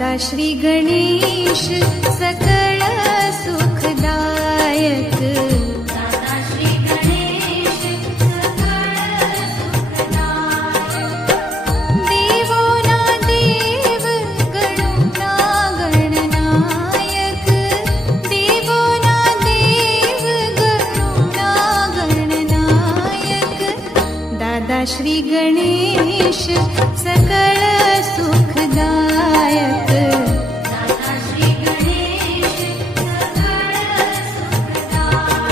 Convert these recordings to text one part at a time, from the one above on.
दादा श्री गणेश सकल सुखदायक। दादा श्री गणेश सकल सुखदायक। देवो ना देव गणो ना गणनायक। देवो ना देव गणो ना गणनायक। दादा श्री गणेश सकल सुखदायक। दादा श्री गणेश सकल सुखदायक।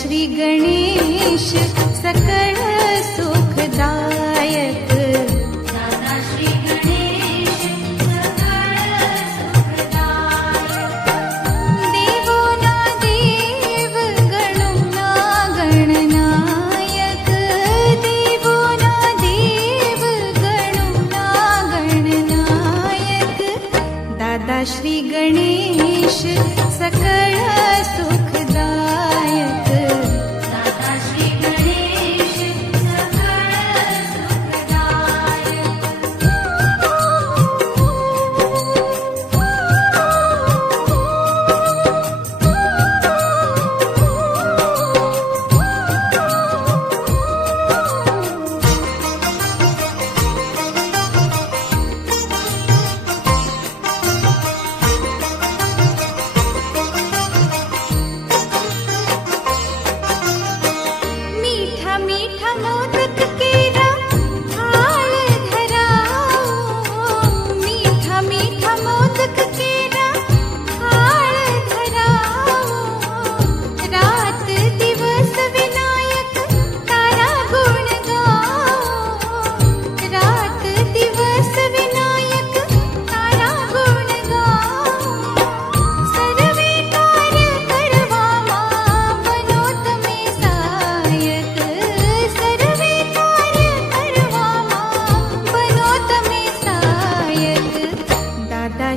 श्री गणेश सकल सुखदायक। दादा श्री गणेश सकल सुखदायक। देवो ना देव गणो ना गणनायक। देवो ना देव गणो ना गणनायक। दादा श्री गणेश सकल सुखदायक।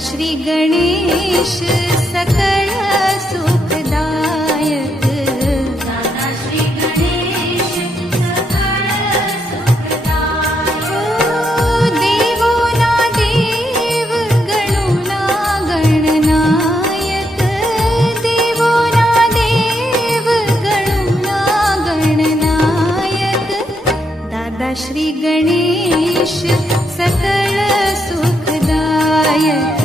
श्री गणेश सकल सुखदायक। दादा श्री गणेश सकल सुखदायक। देवो ना देव गणो ना गणनायक। देवो ना देव गणो ना गणनायक। दादा श्री गणेश सकल सुखदायक।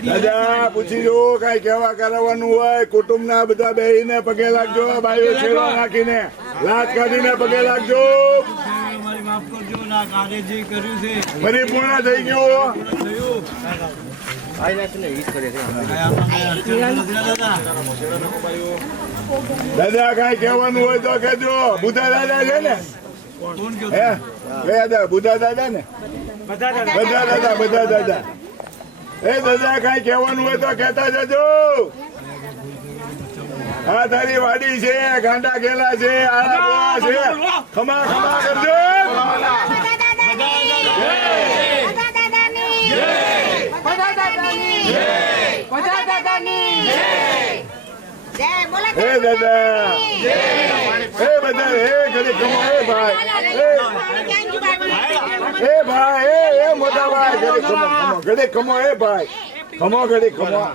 દાદા પૂછી જો કઈ કેવા કરાવવાનું હોય કુટુંબ ના બધા બેહીને પગે લાગજો બાઈઓ છેડો નાખીને લાત કાઢીને પગે લાગજો પરિપૂર્ણ થઈ ગયું દાદા કઈ કહેવાનું હોય તો કહેજો બુધા દાદા છે ને હે કયા બુધા દાદા ને બધા દાદા એ દાદા કઈ કહેવાનું હોય તો કહેતા જજો આ તારી વાડી છે ગાંડા ગેલા છે આળા છે ખમા ખમા કરજો હે દાદા હે બધા હે ઘડી ખમો હે ભાઈ હે ભાઈ હે મોટા ભાઈ ઘડી ખમો ઘડી ખમો હે ભાઈ ખમો ઘડી ખમો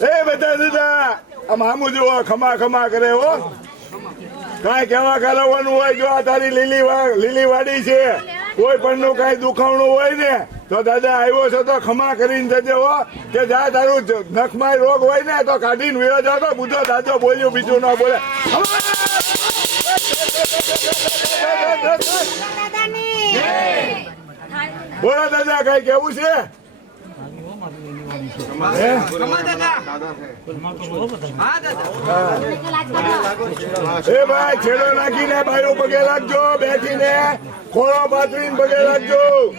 હે બધા દાદા આ મામુ જુઓ ખમા ખમા કરે હો કાંઈ કેવા કરાવવાનું હોય જો આ તારી લીલી વાડી છે કોઈ પણ નું કઈ દુખાવણું હોય ને તો દાદા આવ્યો છો તો ખમા કરીને જજે હો કે જા તારું નખમાં રોગ હોય ને તો કાઢીને વિયો જાવ તો બુધો દાદો બોલ્યું બીજું ન બોલે બોલો દાદા કઈ કેવું છે એ ભાઈ છેડો નાખીને બાયો પગે લાગજો બેઠીને ખોળો પાથરીને પગે લાગજો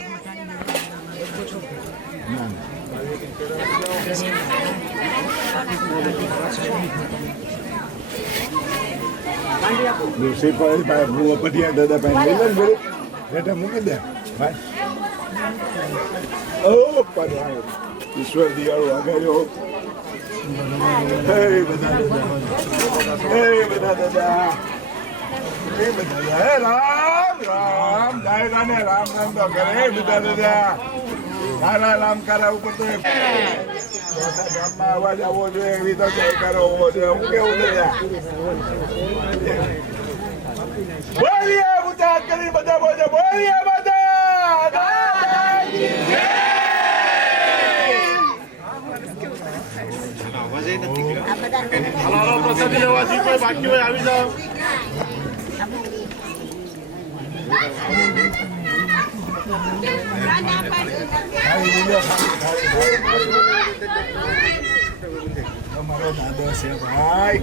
પટિયા દાદા ભાઈ મૂકી દે ભાઈ ઓ ઈશ્વર દિયાળો આગાર્યો બધા દાદા હે રામ રામ દાયરાને રામ રામ તો કરે બધા દાદા સારા રામ કારા ઉપર તો ગામમાં અવાજ આવવો જોઈએ એવી તો જયકારો હોવો જોઈએ હું કેવું દાદા બોલીએ ઉતાર કરી બધા બોલે બોલીએ બધા બાકી હોય આવી જાઓ તમારો દાદો છે ભાઈ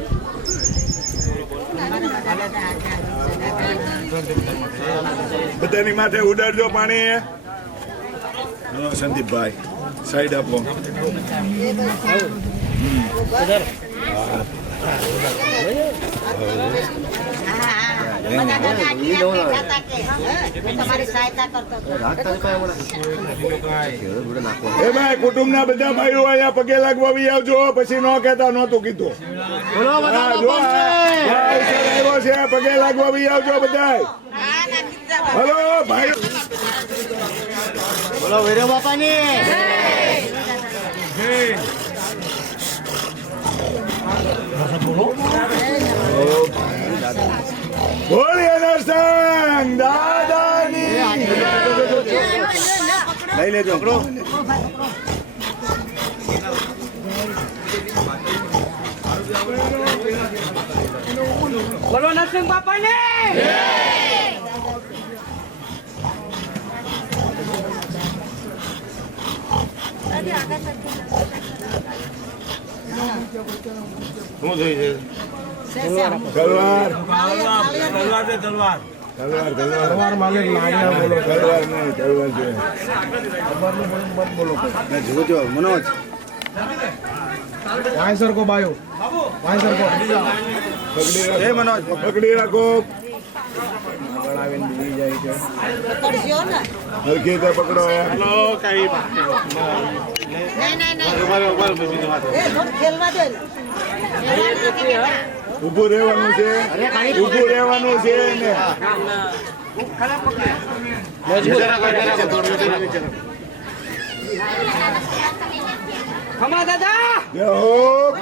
બધાની માથે ઉડાડજો પાણી સંદીપભાઈ સાઈડ આપો કુટુંબ ના બધા ભાઈઓ અહીંયા પગે લાગવા બી આવજો પછી ન કેતા નહોતું કીધું આવ્યો છે પગે લાગવા બી આવજો બધા હલો ભાઈ બોલો વીરો બાપાની બોલીએ નરસંગ દાદાની લઈ લેજો બોલો નરસિંહ બાપા ને શું થઈ છે તલવાર માલિક તલવાર નહીં તલવાર છે જોજો મનોજ વાય સરકો બાયો વાય સરકો પકડી રાખો હરખી રીતે પકડો ઉભું રહેવાનું છે ઉભું રહેવાનું છે ને ખમા દાદા જય હો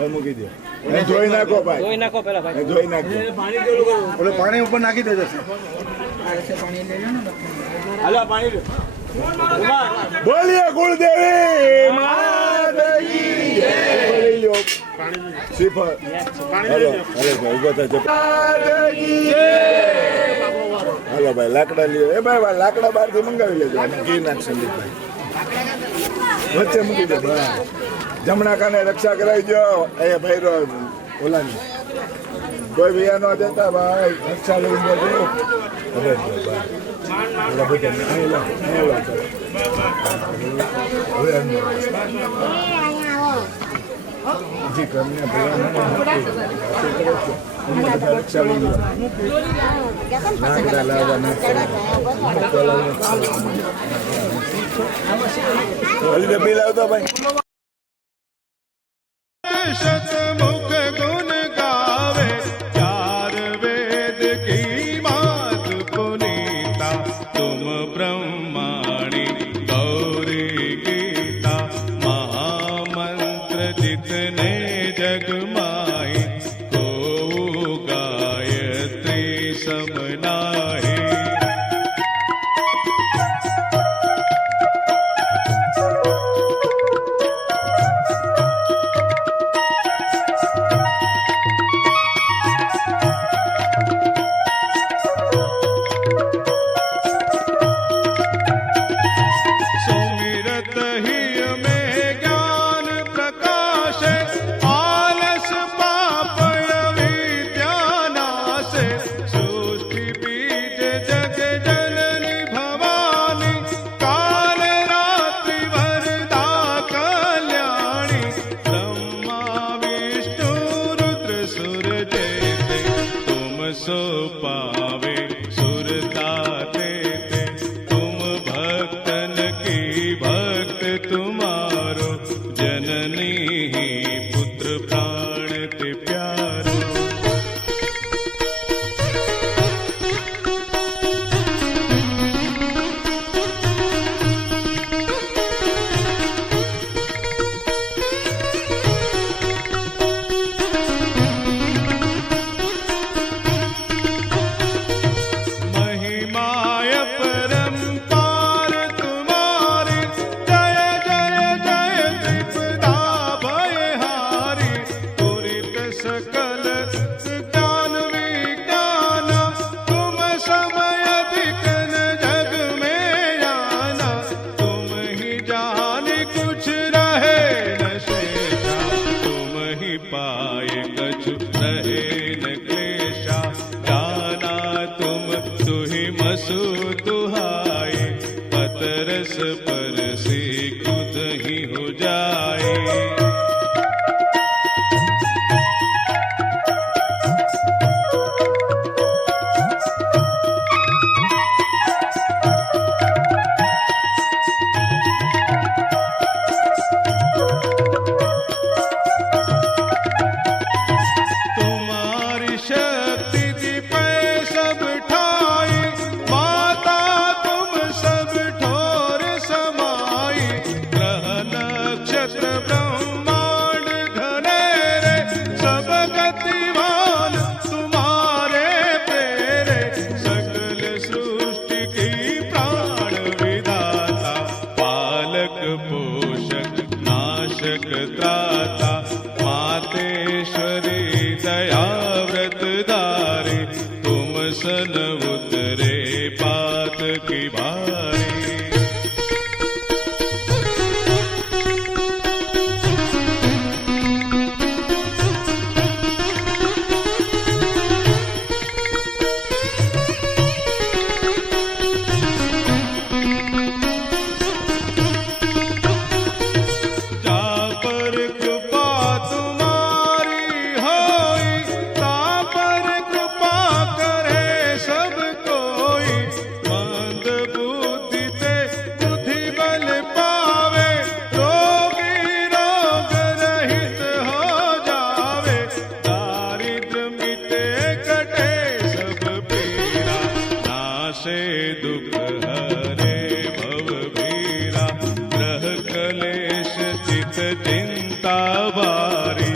હવે મૂકી દો એ ધોઈ નાખો ભાઈ ધોઈ નાખો પેલા ભાઈ એ ધોઈ નાખજો ઓલે પાણી ઉપર નાખી દેજો હાલો પાણી લો બોલીએ કુળદેવી માતાજી જય. લઈ લ્યો શ્રીફળ હાલો હાલો ભાઈ ઉભો થાય છે માતાજી જય. હાલો ભાઈ લાકડા લ્યો એ ભાઈ લાકડા બહારથી મંગાવી લેજો અને ઘી નાખ સંદીપભાઈ વચ્ચે મૂકી દે બસ. જમણા કાને રક્ષા કરાવી દો અહીંયા ભાઈ રો ઓલાની કોઈ બી ન દેતા ભાઈ રક્ષા લઈ દેજો હવે ભાઈ ઓલા બધા અહીં લા, અહીં લા ચાલો. હવે અંદર. જી કરીને ભગવાનને બધા રક્ષા લઈ લો નાગડા લાવવા નાગડા હજી બી લાવતો ભાઈ शतमुख गुण गावे चार वेद की बात पुनीता तुम ब्रह्माणी गौरी गीता महामंत्र जितने जग माही को गायत्री समनाही सुमिरत ही में ज्ञान प्रकाशे आलस पाप विद्यानाशे सृष्टि बीज जग जननी भवानी काल रात्रि वरदा कल्याणी ब्रह्मा विष्णु रुद्र सुर जयते तुम सो पावे सुरता देते तुम भक्तन की भक्त तुम्हारो जननी ही पुत्र प्राण ते प्यारो महिमाय परंपार तुम्हारी जय जय जय त्रिपदा भयहारी पूरित सकल ज्ञान विज्ञान तुम समय अधिक न जग में आना तुम ही जाने कुछ रहे न शेषा तुम ही पाए कछु रहे न क्लेशा जाना तुम तुहि मसु तुहाए पतरस पर से खुद ही हो जाए तुम्हारी शक्ति दीपे सब ठाई माता तुम सब ठोर समाई ग्रह नक्षत्र ब्रह्मांड घनेरे सब गतिवान तुम्हारे प्रेरे सकल सृष्टि की प्राण विधाता पालक पोषक नाशक त्राता मातेश्वरी दया व्रत धारी तुम सन उतरे पात की भारी जा पर कृपा तुम्हारी होई ता पर कृपा करे सब कोई मंद बुद्धि ते बुद्धि बल पावे रोगी रोग रहित हो जावे दारिद्र मिटे कटे सब पीरा नाशे दुख हरे भव भीरा ग्रह कलेश चित चिंता भारी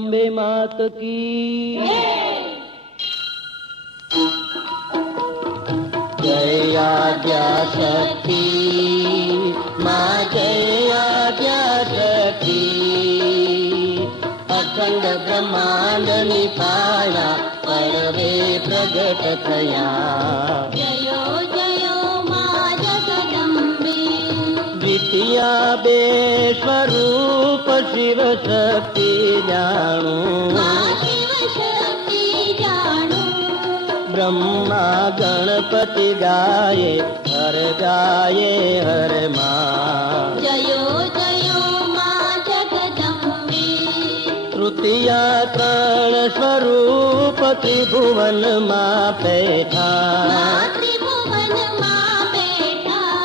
અંબે માત કી જય આદ્યા શક્તિ માં જય આદ્યા શક્તિ અખંડ બ્રહ્માંડ નિપાયા પરવે પ્રગટ થયા જયો જયો માં જગદંબે દ્વિતીયા બે સ્વરૂપ શિવ શક્તિ જાણું માં શિવ શક્તિ જાણું બ્રહ્મા ગણપતિ ગાયે હર માં જયો જયો માં જગદંબે તૃતીયા ત્રણ સ્વરૂપ ત્રિભુવનમાં બેઠા ત્રિભુવનમાં બેઠા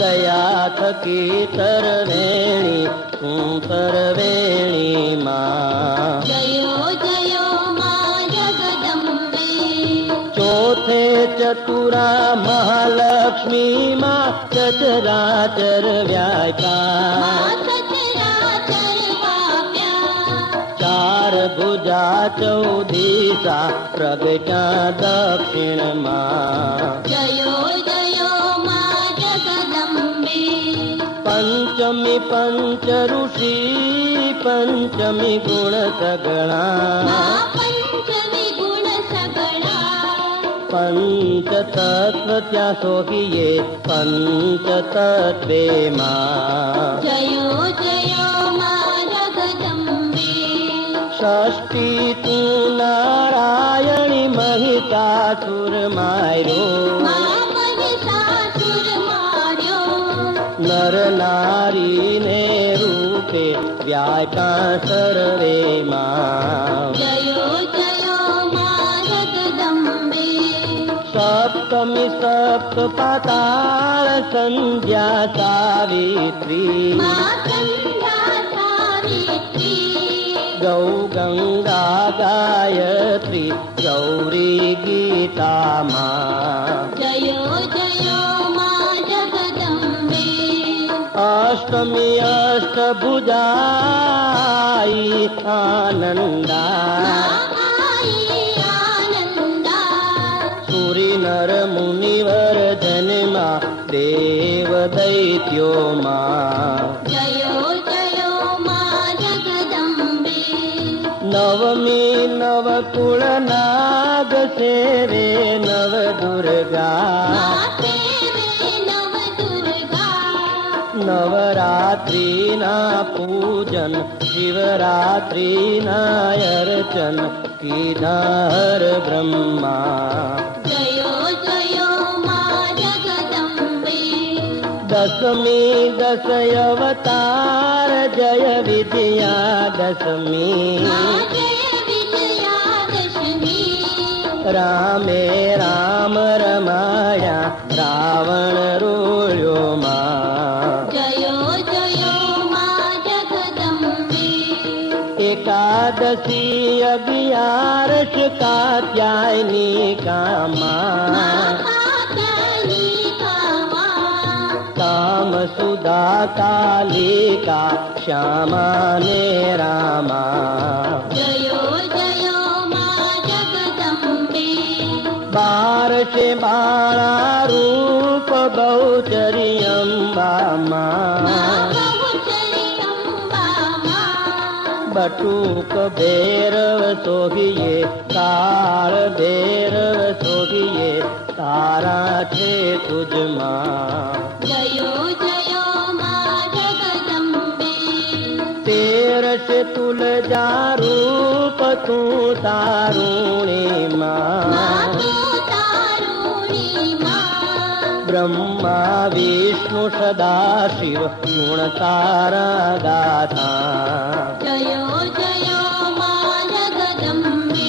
દયા થકી તરવેણી તું તરવેણી માં જયો જયો માં જગદંબે ચોથે ચતુરા મહાલક્ષ્મી માં ચચરાચર વ્યાપા સચરાચર વ્યાપ્યા ચાર ભુજા ચૌદીસા પ્રગટા દક્ષિણમાં જયો જયો માં જગદંબે પંચમી પંચ ઋષિ પંચમી ગુણ સગણા પંચમી ગુણ સગળા પંચ તત્વ ત્યાં સોહીએ પંચ તત્વે માં જયો જયો માં જગદંબે ષષ્ઠી તું નારાયણી મહિષાસુર માર્યો મહિષાસુર માર્યો નર નારીને રૂપે વ્યાપા સર્વે માં જયો જયો માં જગદંબે સપ્તમી સપ્ત પાતાળ સંધ્યા સાવિત્રી સંધ્યા સાવિત્રી ગૌ ગંગા ગાયત્રી ગૌરી ગીતા માં જયો જયો માં જગદંબે અષ્ટમી અષ્ટભુજાઈ આનંદા આઈ આનંદા સુરી નર મુનિવર જન્મા દેવ દૈત્યોમાં જયો જયો માં જગદંબે નવમી નવકુળ નાગ સેવે નવ દુર્ગા નવરાત્રિના પૂજન શિવરાત્રિના અર્ચન કીધા બ્રહ્મા જયો જયો માં જગદંબે દસમી દસ અવતાર જય વિજયા દસમી જય વિજયાદશમી રામે રામ રમાયા રાવણ રોળ્યો માં જયો જયો માં જગદંબે એકાદશી અગિયારસ કાત્યાયની કામા કામ સુધા કાલિકા શ્યામા ને રામા જયો જયો માં જગદંબે બારસે બાળા રૂપ બહુચરી અંબામાં બટુક ભૈરવ સોહિએ કાળ ભૈરવ સોહિએ તારા છે તુજમાં જયો જયો માં જગદંબે તેરસે તુલજા રૂપ તું તારુણી માં બ્રહ્મા વિષ્ણુ સદા શિવ ગુણ તારા ગાથા જયો જયો માં જગદંબે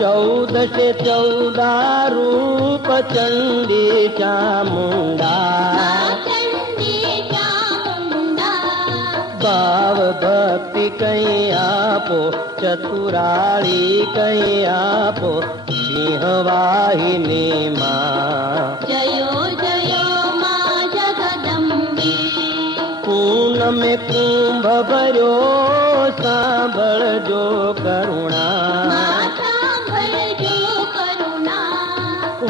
ચૌદસે ચૌદા રૂપ ચંડી ચામુંડા ભાવ ભક્તિ કઈ આપો ચતુરાળી કઈ આપો સિંહ વાહિની માં જયો જયો માં જગદંબે પૂનમે કુંભ ભર્યો સામ સાંભળજો કરુણા માં સાંભળજો કરુણા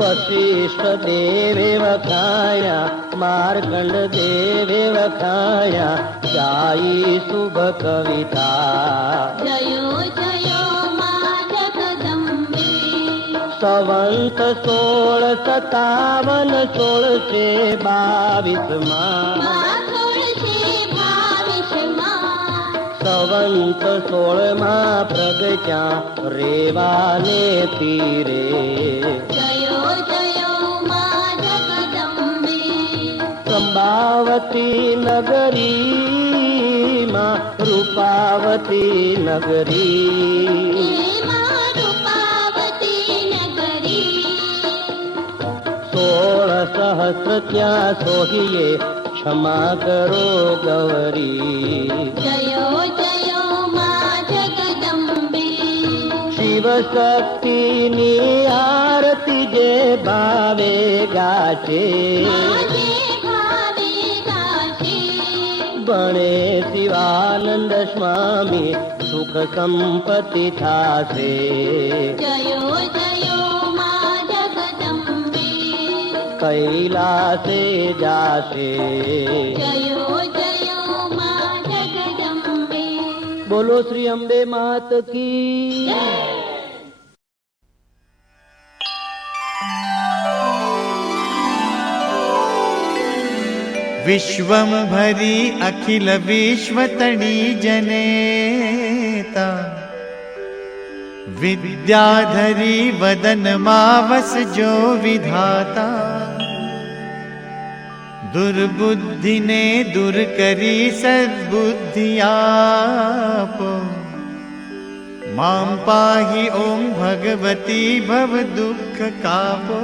વશિષ્ઠ દેવે વખાયા માર્કંડ દેવે વખાયા ગાઈ શુભ કવિતા જયો જયો માં જગદંબે સંવંત 1657 1622 માં માં તુલસી ભાવિશમાં સંવંત 16 માં પ્રગટ્યા રેવાને તીરે જયો જયો માં જગદંબે સંભાવતી નગરીમાં રૂપાવતી નગરી માં રૂપાવતી નગરી 16 સહસ્ર ત્યાં સોહીએ ક્ષમા કરો ગૌરી જયો જયો માં જગદંબે શિવ શક્તિની આરતી જે ભાવે ગાશે આજે ભાવે ગાશે બણે શિવાનંદ સ્વામી સુખ સંપત્તિ થાશે જયો જયો માં જગદંબે કૈલાસે જાશે જયો જયો માં જગદંબે બોલો શ્રી અંબે માત કી विश्वं भरी अखिल विश्वतणी जनेता विद्याधरी वदन मावस जो विधाता दुर्बुद्धि ने दूर करी सद्बुद्धि आपो मां पाहि ओम भगवती भव दुख कापो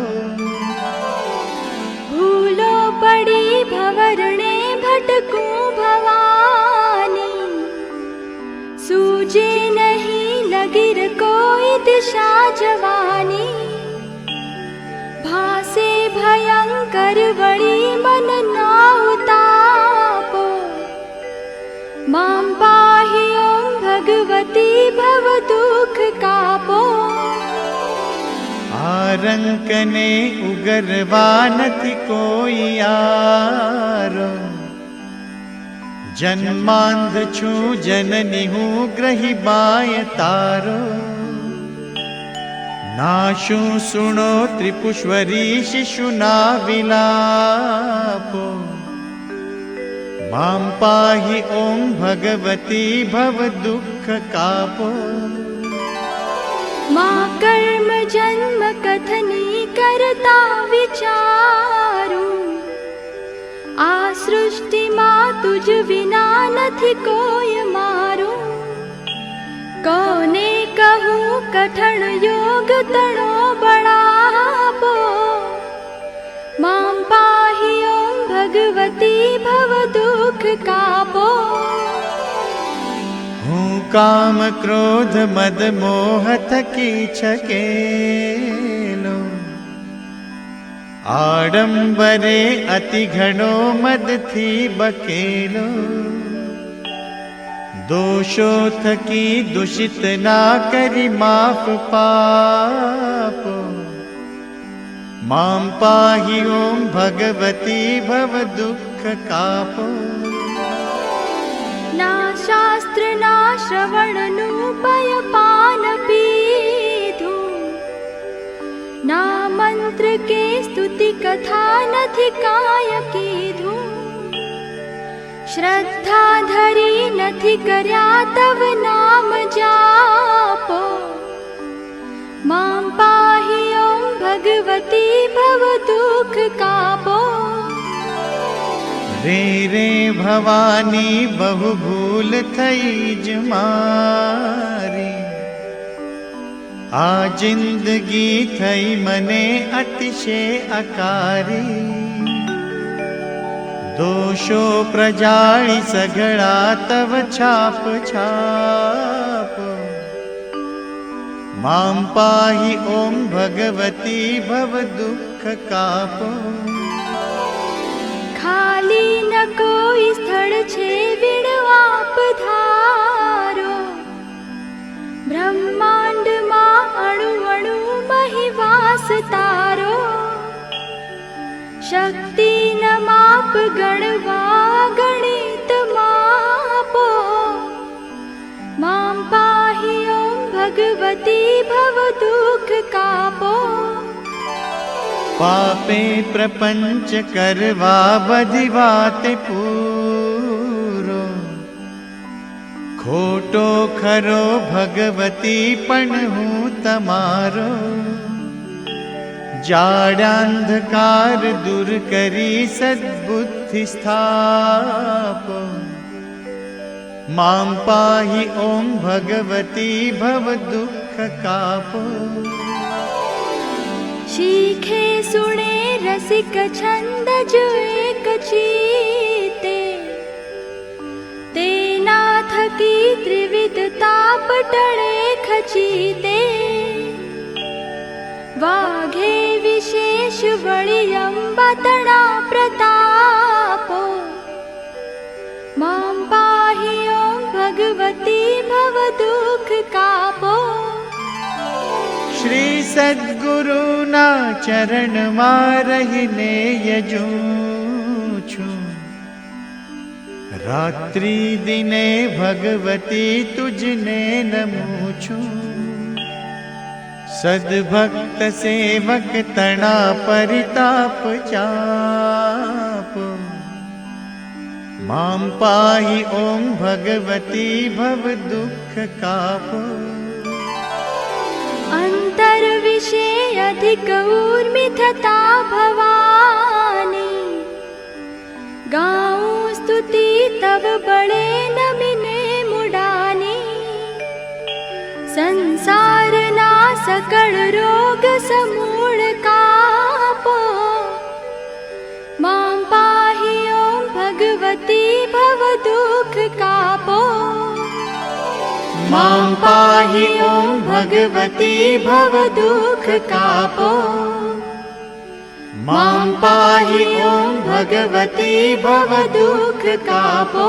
भूलो पड़ी भवरणे भटकूं भवानी सूझे नहीं लगिर कोई दिशा जवानी भासे भयंकर वड़ी मन ना उतापो मां पाहि ओम भगवती भव दुख कापो आरंक ने उगरवा नथी कोई यारो जन्मांध छू जननी हूँ ग्रही बाय तारो नाशु सुनो त्रिपुष्वरी शिशु ना विलापो मां पाहि ओम भगवती भव दुख कापो माँ कर्म जन्म कथनी करता विचारू आ सृष्टि माँ तुझ विना नथी कोई मारू कोने कहूँ कठण योग तणो बड़ापो मां पाहि ओम भगवती भव दुख कापो हूँ काम क्रोध मद मोह थकी छकेलो आडंबरे अति घणो मद थी बकेलो दोषो थकी दूषित ना करी माफ पापो मां पाहि ओम भगवती भव दुख कापो ना शास्त्र ना श्रवण नु पय पान पीधु ना मंत्र के स्तुति कथा नथी काय कीधु श्रद्धा धरी नथी कर्या तव नाम जापो मां पाहि ओम भगवती भव दुख कापो रे रे भवानी बहु भूल थई ज मारी आ जिंदगी थई मने अतिशय अकारी दोषो प्रजाळी सगळा तव छाप छाप मां पाहि ओम भगवती भव दुख कापो खाली न कोई स्थળ છે વિણવાપ ધારો બ્રહ્માંડમાં અણુ અણુ મહિવાસ તારો, શક્તિ ન માપ ગણવા ગણિત માપો. મામ પાહી ઓમ ભગવતી ભવ દુઃખ કાપો. પાપે પ્રપંચ કરવા બધી વાતે પૂરો, ખોટો ખરો ભગવતી પણ હું તમારો. જાડાંધકાર દૂર કરી સદ્બુદ્ધિ સ્થાપો. મામ પાહી ઓમ ભગવતી ભવ દુઃખ કાપો. શીખે સુણે રસિક છંદ જો એક ચીતે, તેના થકી ત્રિવિધ તાપ ટળે ખચીતે. વાઘે વિશેષ વળી અંબતણા પ્રતાપો. મામ પાહી ઓમ ભગવતી ભવ દુઃખ કાપો. શ્રી સદ્ગુરુના ચરણમાં રહીને યજું છું. રાત્રિ દિને ભગવતી તુજને નમું છું. સદભક્ત સેવક તણા પરિતાપ ચાપ. મામ પાહી ઓમ ભગવતી ભવ દુઃખ કાપો. અંતર વિશે અધિક ઉર્મિ થતા ભવાની, ગાઉં સ્તુતિ તવ બળે નમીને મુડાની. સંસારના સકળ રોગ સમૂળ કાપો. મામ પાહી ઓમ ભગવતી ભવ દુઃખ કાપો. મામ પાહી ઓમ ભગવતી ભવ દુઃખ કાપો. મામ પાહી ઓમ ભગવતી ભવ દુઃખ કાપો.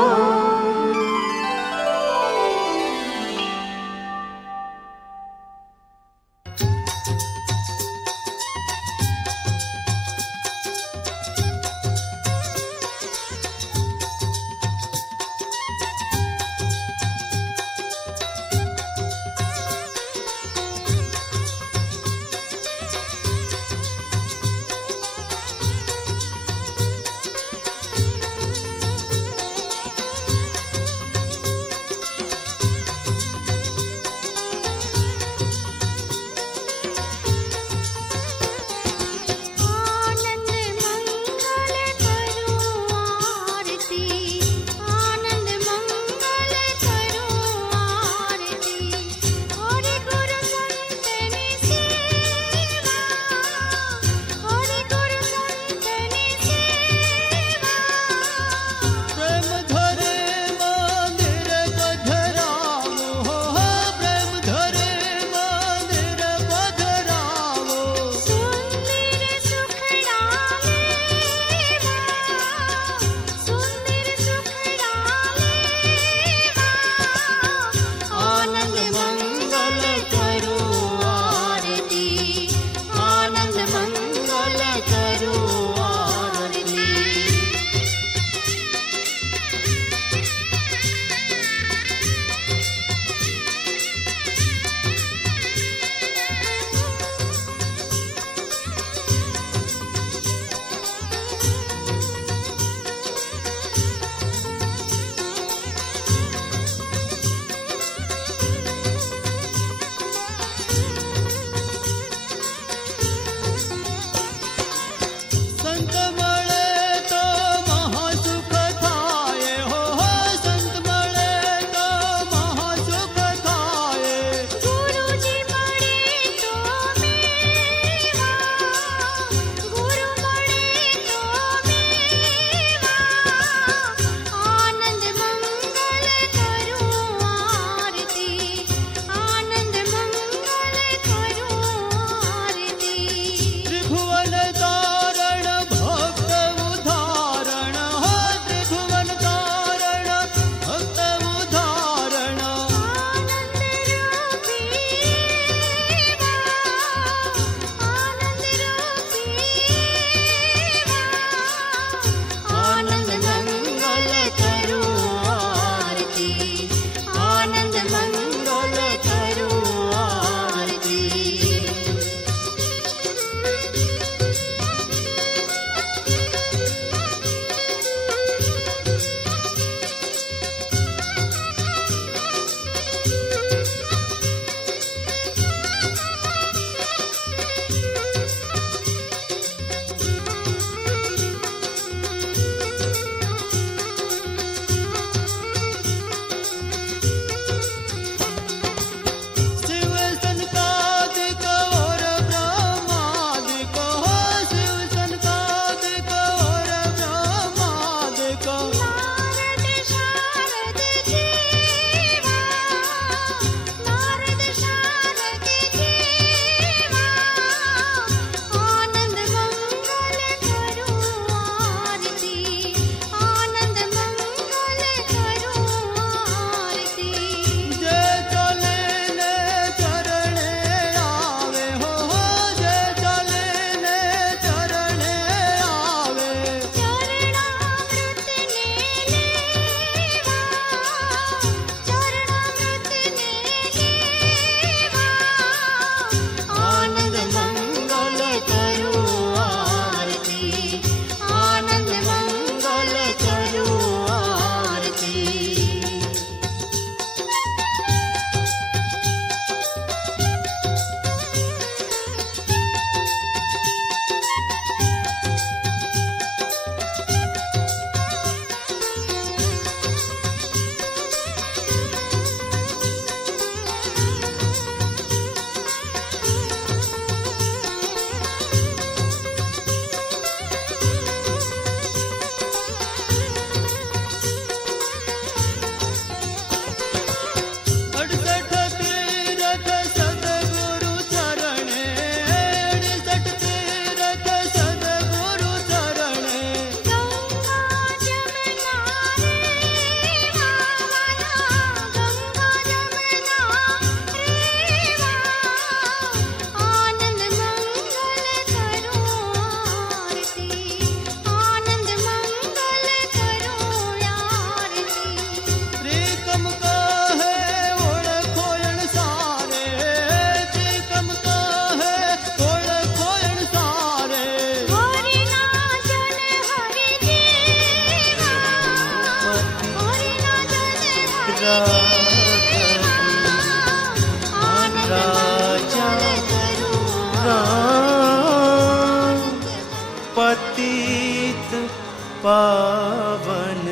पावन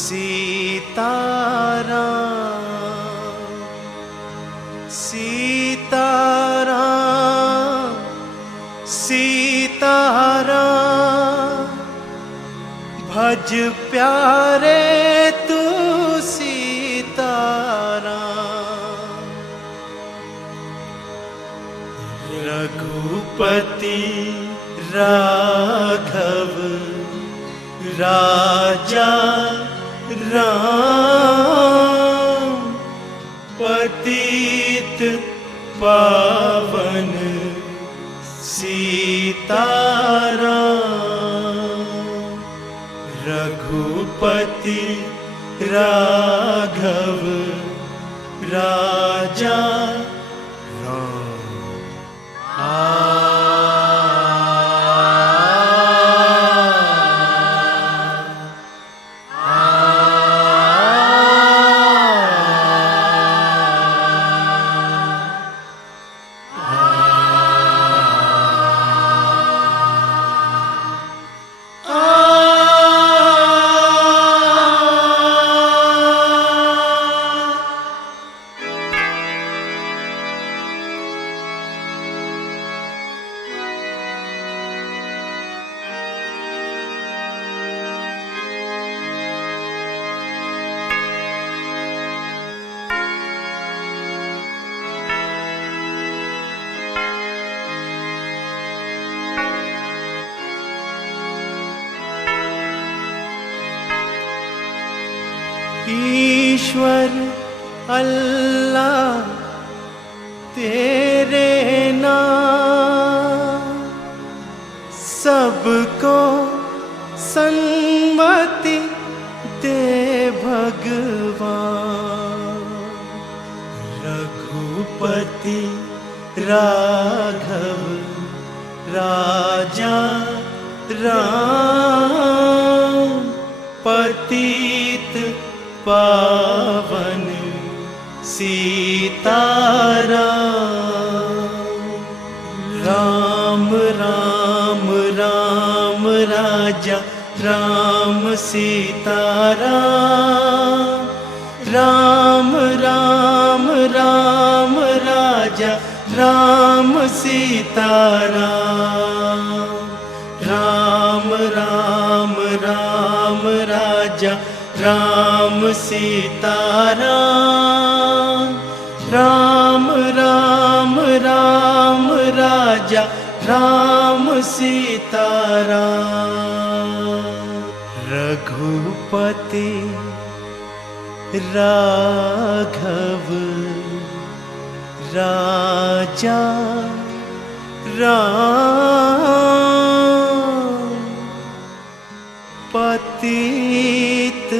सीताराम सीताराम सीताराम भज प्यारे तू सीताराम रघुपति राघव राजा राम पतित पावन सीताराम रघुपति राघव राजा ईश्वर अल्लाह तेरे नाम सबको सन्मति दे भगवान रघुपति राघव राजा राम पतित पावन सीताराम राम राम राम राजा राम सीताराम राम राम राम राजा राम सीताराम राम राम राम राजा राम सीताराम राम राम राम राजा राम सीताराम रघुपति राघव राजा राम पतित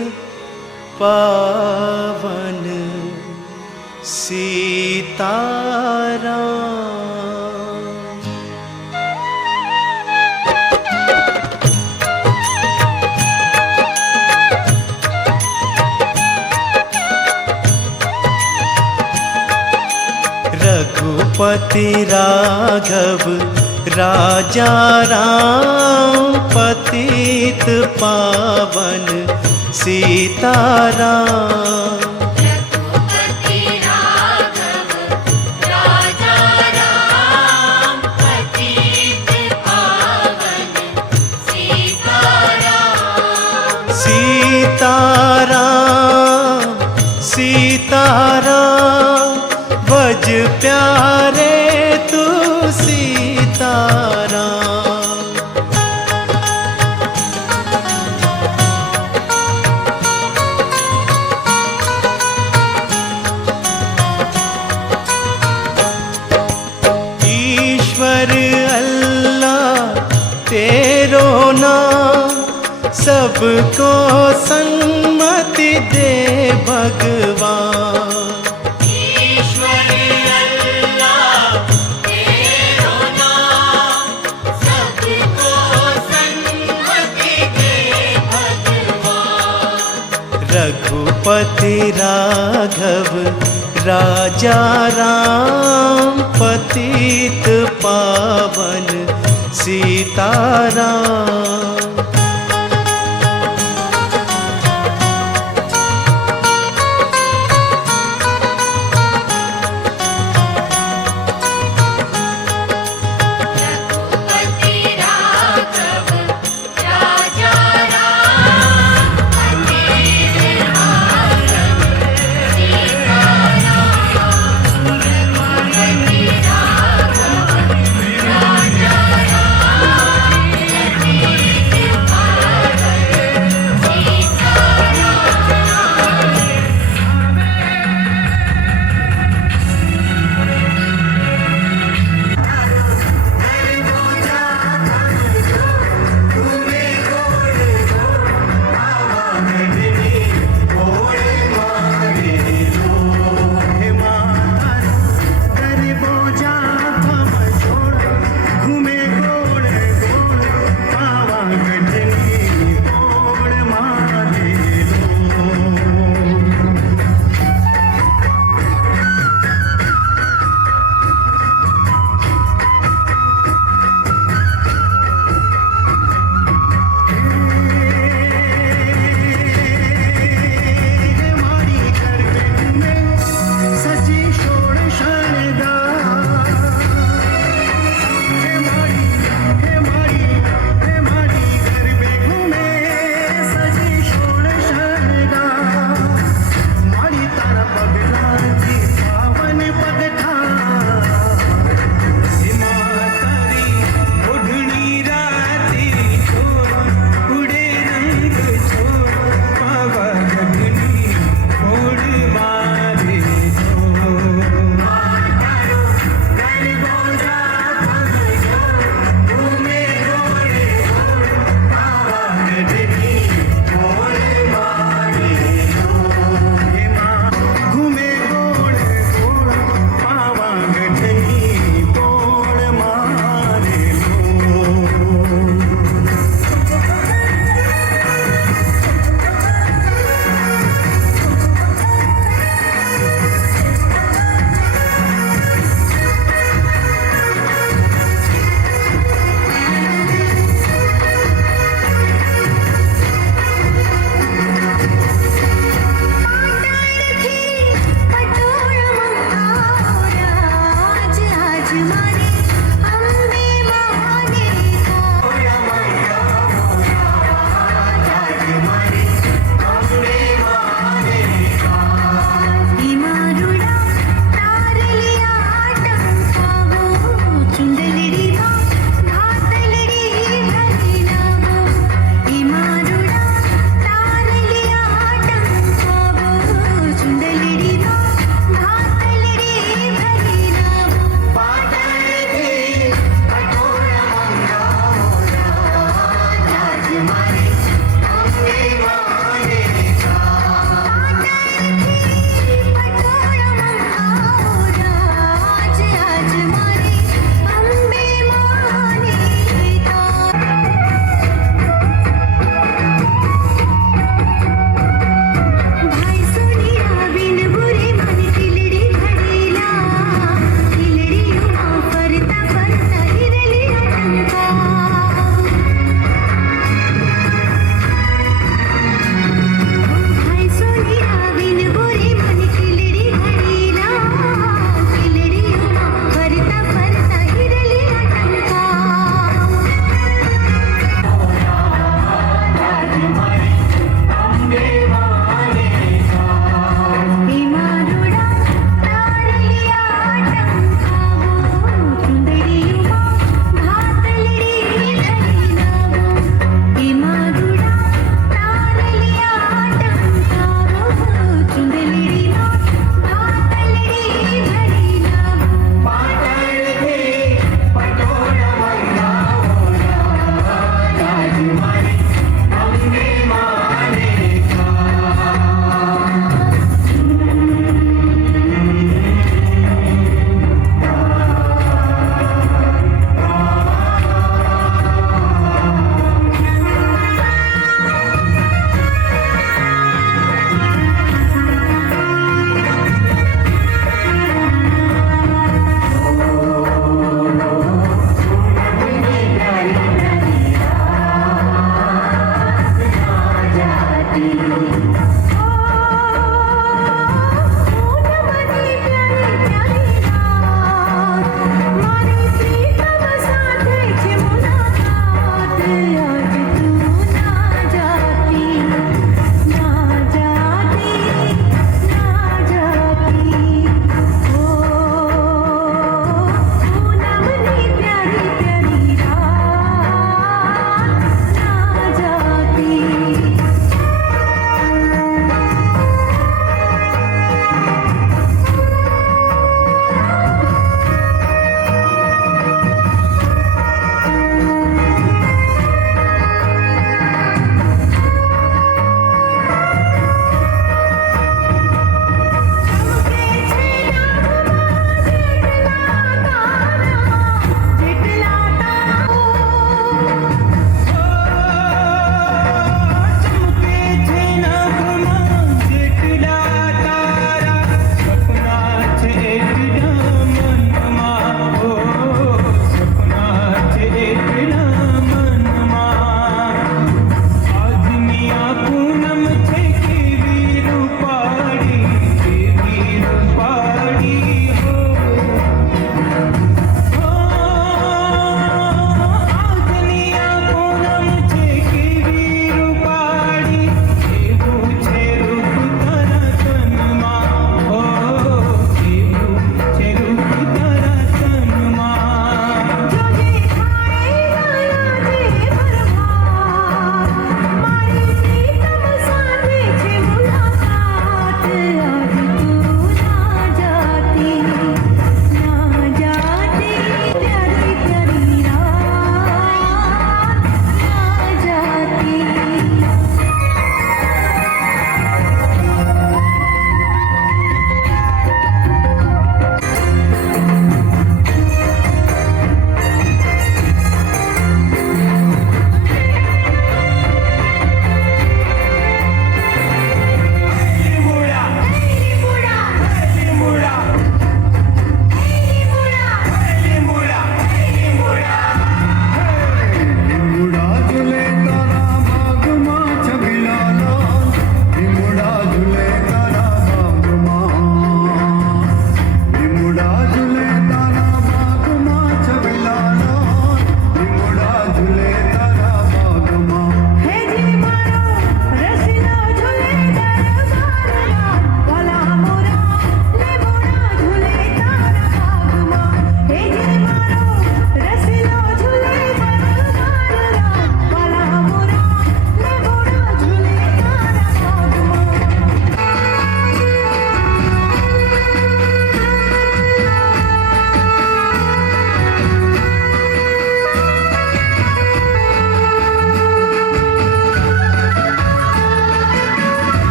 पावन सीताराम रघुपति राघव राजा राम पतित पावन सीताराम रघुपति राघव राजा राम पतित पावन सीताराम सीताराम सीताराम भज प्यारे तू सीताराम ईश्वर अल्लाह तेरो नाम सबको सन्मति दे भगवान ईश्वर अल्लाह तेरो नाम सबको सन्मति दे भगवान रघुपति राघव राजा राम पतित पावन सीताराम